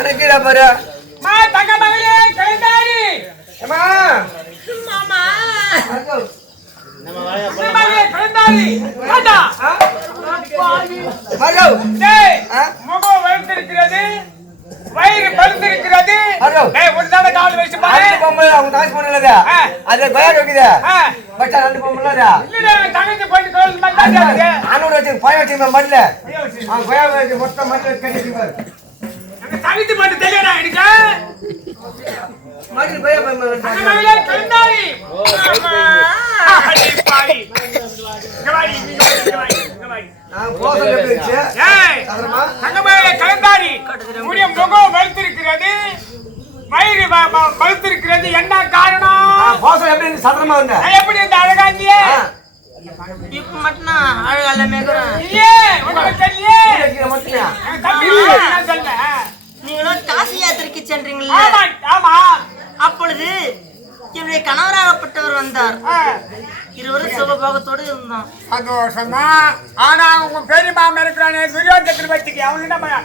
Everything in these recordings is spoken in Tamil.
எனக்கு பாரு தங்க மகளே கலந்தாரி மாமா முகம் வெளுத்திருக்கிறது, வயிறு பழுத்திருக்கிறது. ஒரு தடவை கால் வச்சு பாரு. தங்கச்சி போட்டு தங்கச்சி போட்டு தெரியடா எனக்கு முகம் வலுத்திருக்கிறது, வயிறு பழுத்திருக்கிறது. என்ன காரணம்? சதுரமா எப்படி இந்த அழகாஞ்சிய இப்ப மட்டும் அழகால மேகறேன். நீங்களும் காசி யாத்திரைக்கு சென்றீங்களா? ஆமா. அப்பொழுது என்னுடைய கணவராகப்பட்டவர் வந்தார். இருவரும் சுகபோகத்தோடு இருந்தோம். சந்தோஷமா. ஆனா உங்க பெரியமா இருக்கிறானே துரியோதன சக்கரவர்த்திக்கு அவன் என்ன பண்ண?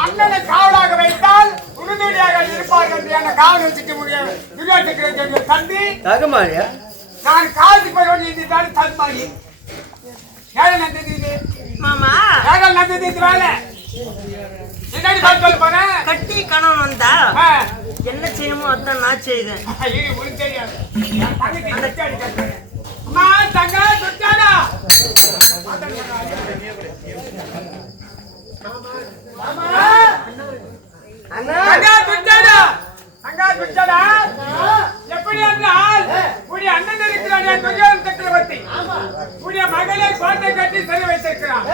அண்ணனை காவலாக வைத்தால் உறுதுணையாக இருப்பார்கள் என காவல் வச்சுக்க முடியாது. துரியோதன தம்பி நான் காவலுக்கு போய் தன்மாரி ஏழை நந்தது மாமா ஏழை நந்தது இது வேலை என்னடி சொல்ல போறேன். கட்டி கணவன் வந்தா என்ன செய்யணுமோ அதான் நான் செய்தேன். தெரியாது அம்மா தங்க சுட்டாடா எப்படி என்றால் உடைய அண்ணன் இருக்கிறான் துரியோதன சக்கரவர்த்தி. உடைய மகளை கோட்டை கட்டி சரி வைத்திருக்கிறான்.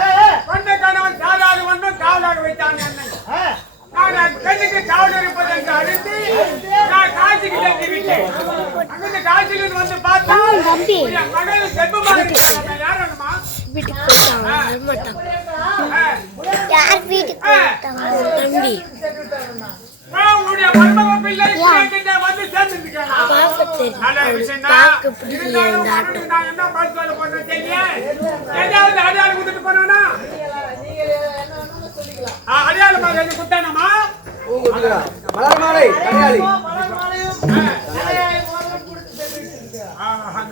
கொண்ட கணவன் சாதாரண ஒன்றும் காவலாக வைத்தான். நான் பெண்ணுக்கு காவல் இருப்பது என்று அறிந்து நான் காசிக்கு சென்று விட்டேன். அங்கிருந்து காசிலிருந்து வந்து பார்த்தால் உடைய மகள் கர்ப்பமாக இருக்கிறான். யாரம்மா உன்னுடைய மருமக பிள்ளை வந்து சேர்ந்துருக்கேன். நல்ல விஷயம் தான். நான் என்ன பார்த்து சொல்ல போறேன் தெரியல. ஏதாவது அடையாளம் கொடுத்துட்டு போனா அடையாளம் பார்த்து கொடுத்தானமா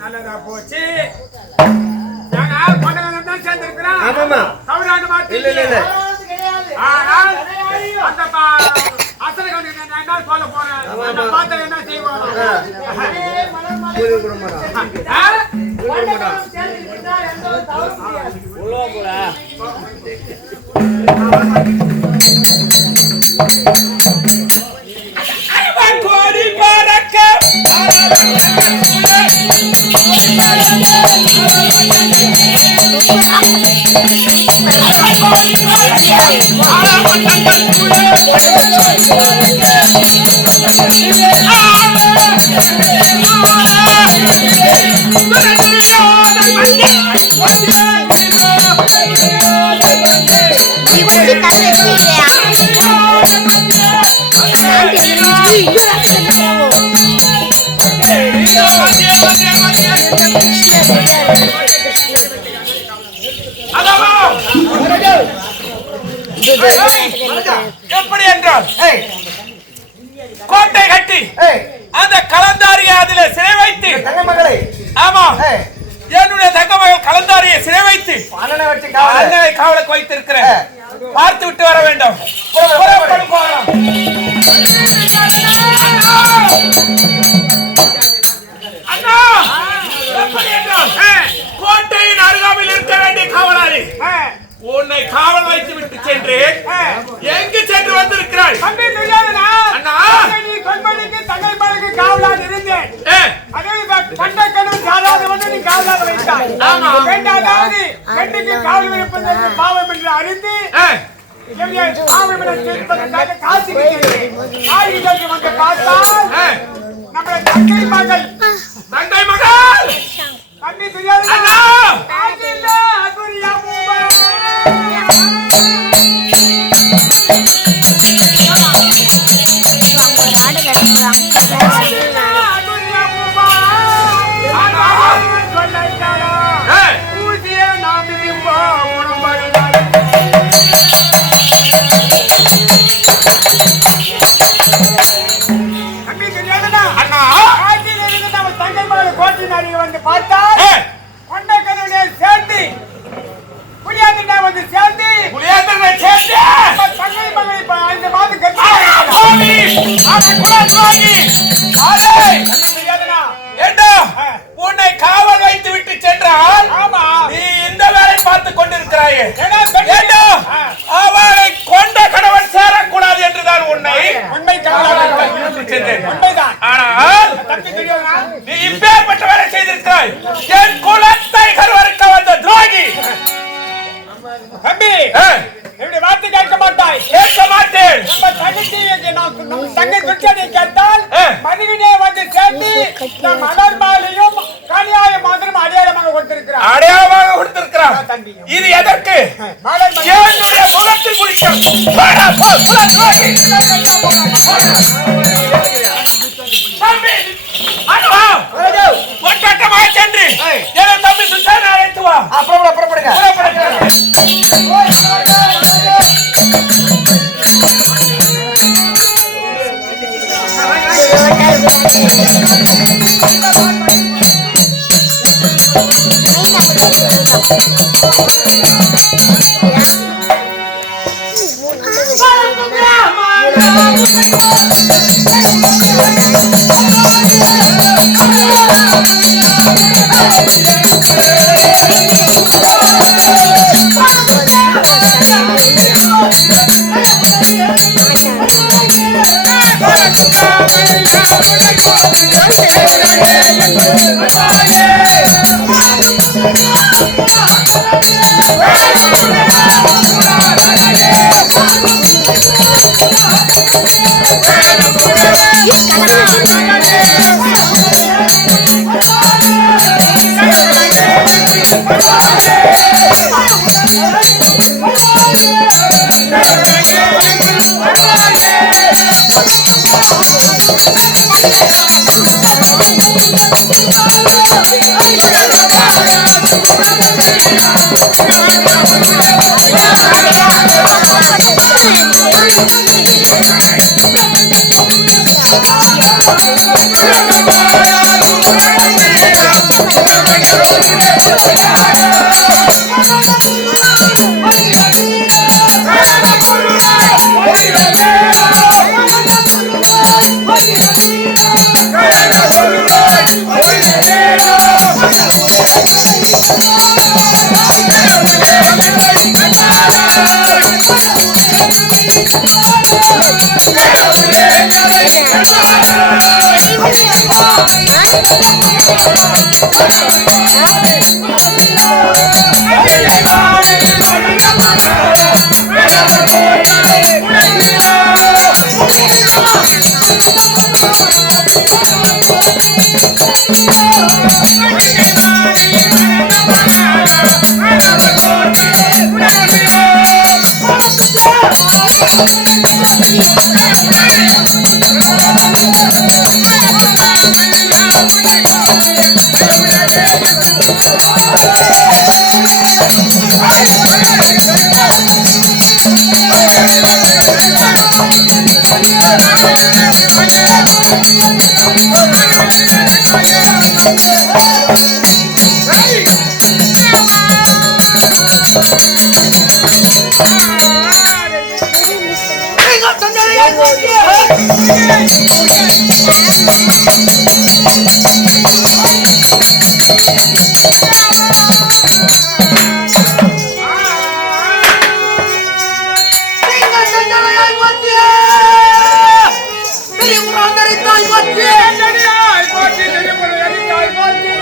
நல்லதா போச்சு. சேர்ந்திருக்கிறேன். அசல என்ன சொல்ல போறேன் பார்த்த என்ன செய்வோம். கோடி பறக்க எப்படி என்றால் கோட்டை கட்டி அந்த கலந்தாரியை அதில் சிறை வைத்து ஆமா என்னுடைய தங்க மகள் கலந்தாரியை சிறை வைத்து அண்ணனை காவலுக்கு வைத்திருக்கிறேன். பார்த்து விட்டு வர வேண்டும். அண்ணா கோட்டையின் அருகாமையில் இருக்க வேண்டிய காவலாளி உன்னை காவல் வைத்து விட்டு சென்றேன். எங்கு சென்று வந்திருக்கிறாய்? தங்கை பழகு காவலாக இருந்தேன். அதே கண்ணன் சாதாரண நீ காவலாக வைத்தாய். இரண்டாவது பெண்ணுக்கு காவல் இருப்பது பாவம் என்று அறிந்து பாவம் என காசு வந்து பார்த்தால் நம்மள தங்கை மகள் தண்ணி தெரியாது வந்து பார்த்தால் கொண்டை கதவுல சேர்ந்து புளியாந்தண்டா வந்து சேர்ந்து தங்கை மகளை இந்த மாதம் உன்னை காவல் வைத்து விட்டு சென்றால் நீ இந்த வேலை பார்த்துக் கொண்டிருக்கிறாயே அவளை கொண்ட கணவன் சேரக்கூடாது என்றுதான் உன்னை உண்மை ஆனால் நீ இப்பேற்பட்ட வேலை செய்திருக்கிறாய் என் குலத்தை கருவறுக்க வந்த துரோகி தம்பி எப்படி வார்த்தை கேட்க மாட்டாய் நம்ம தங்கை துர்ச்சனை கேட்டால் மதுவினை வந்து சேர்ந்து நம் மலர் மாலையும் கனியாய மாதிரம் அடையாளமாக கொடுத்திருக்கிறார் இது எதற்கு என்னுடைய முகத்தில் குளிக்கும் சென்று என் தம்பி சுல்தான் அழைத்து வா புறப்படுங்க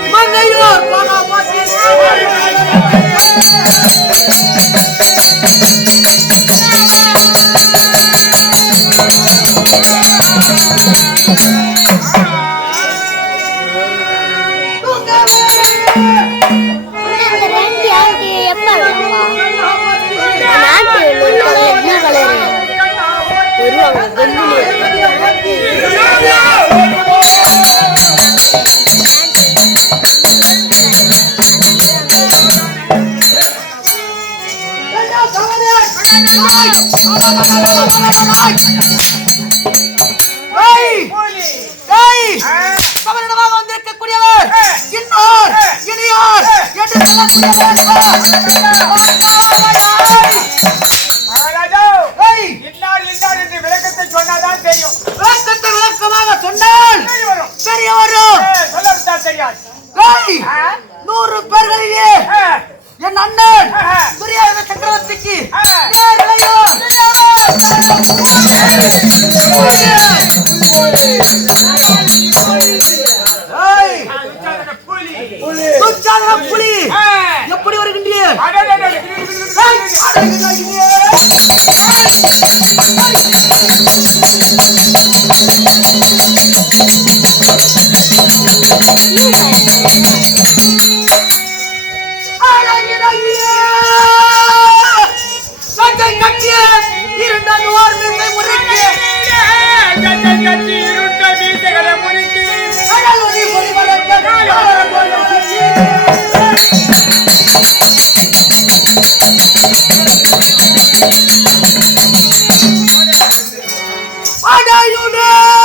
Mangayor, கூலி. சமரிடமாக வந்திருக்கக்கூடியவர் இன்னார் இனியார் என்று சொல்லக்கூடியவர் மகாராஜா, இன்னார் இன்னார் என்று விளக்கத்தை சொன்னாதான் தெரியும். விளக்கத்தை விளக்கமாக சொன்னால் தெரிய வரும். தெரிய வரும். சொல்லவிட்டால் தெரியாது. 100 பேர்களிலே என் அண்ணன் துரியோதன சக்கரவர்த்திக்கு நேரிலையும் துச்சாதன புலி எப்படி வருகின்றீர்? கட்டிய இரண்டாம் ஓர் மீசை முறைக்கு கடலொலி பொறி வளர்ந்த காலம் போல படையுடன்